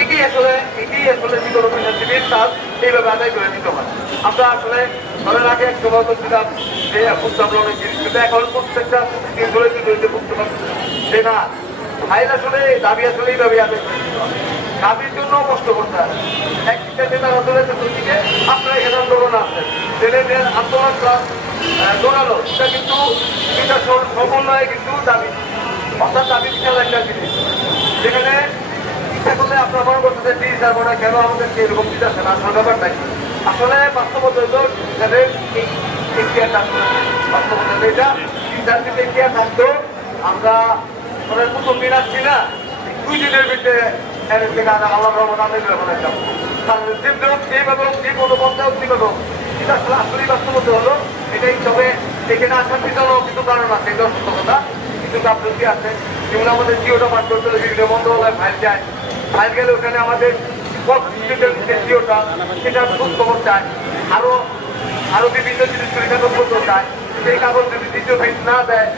এটি আসলে এটি আসলে কাজ এইভাবে আদায় করে হয়। আমরা আসলে ধরেন আগে এক করছিলাম যে জিনিস কিন্তু এখন প্রত্যেকটা বুঝতে পারছি যে না ফাইল আসলে দাবি আসলে এইভাবে আদায় করে দাবির জন্য কষ্ট করতে হয়। একটা নেতা আসলে চতুর্দিকে আপনারা এখানে আন্দোলন আছেন ছেলেদের আন্দোলনটা দৌড়ালো এটা কিন্তু এটা সমন্বয়ে কিন্তু দাবি। অর্থাৎ দাবি বিশাল একটা আপনার মনে কি? হলো টিচারের আসলে আসলেই বাস্তবতা হলো। এটাই তবে এখানে আসার পিছনেও কিছু কারণ আছে এটা কিছু গাফলতি আছে? যেগুলো আমাদের জিওটা পাঠ করতে হলে, বিভিন্ন মন্ত্রণালয়ে ফাইল যায় গেলে ওখানে আমাদের সেটা খুব খবর চায় আরও আরও বিভিন্ন জিনিস করতে চায় সেই কাগজ যদি দ্বিতীয় না দেয়